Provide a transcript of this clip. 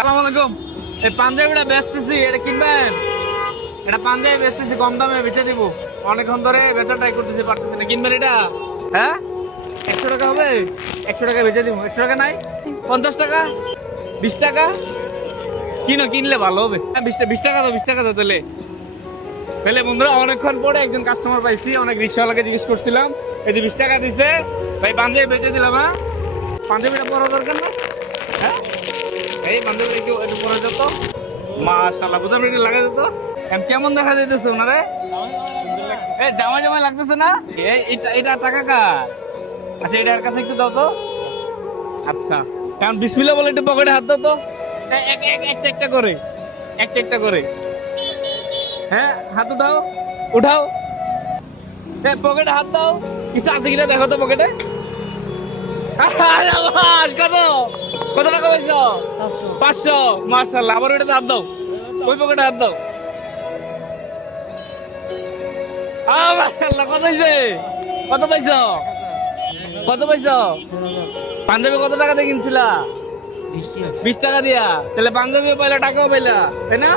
আসসালামু আলাইকুম। এই পাঞ্জাবিটা বেচতেছি, এটা কিনবেন? এটা পাঞ্জাবি বেচতেছি, কম দামে বেচে দিব। অনেকক্ষণ ধরে বেচা ট্রাই করতেছি, পারতেছি না। কিনবেন এটা? হ্যাঁ, 100 টাকা হবে? 100 টাকা বেচে দিব। 100 টাকা নাই? 50 টাকা, 20 টাকা কিনলে ভালো হবে। 20 টাকা দাও, 20 টাকা দাও। তাহলে বন্ধুরা, অনেকক্ষণ পরে একজন কাস্টমার পাইছি। অনেক রিক্সাওয়ালাকে জিজ্ঞেস করছিলাম, এই যে 20 টাকা দিছে ভাই, পাঞ্জাবি বেচে দিলাম। হ্যাঁ, পাঞ্জাবিটা পরা দরকার না? হ্যাঁ, এই পাঞ্জাবি একটু পরে যেত। মাশাআল্লাহ, বুঝলাম, এটা লাগা যেত। কেমন দেখা যাইতেছে ওনারে? এই জামা লাগতেছে না? এটা টাকা কার? আচ্ছা, এটার কাছে একটু দাও তো। আচ্ছা, এখন বিসমিল্লাহ বলে একটু পকেটে হাত দাও তো। একটা একটা করে। হ্যাঁ, হাত উঠাও, উঠাও। পকেটে হাত দাও, কিছু আছে কিনা দেখো তো পকেটে। কত টাকা পাইছো? 500। মাশাআল্লাহ, আবার ওইটাতে হাত দাও। ওই পকেটে হাত দাও। মাশাআল্লাহ, কত হয়েছে? কত পাইছো? পাঞ্জাবি কত টাকা দিয়ে কিনছিলা? 20 টাকা দিয়া। তাহলে পাঞ্জাবিও পাইলা, টাকাও পাইলা, তাই না?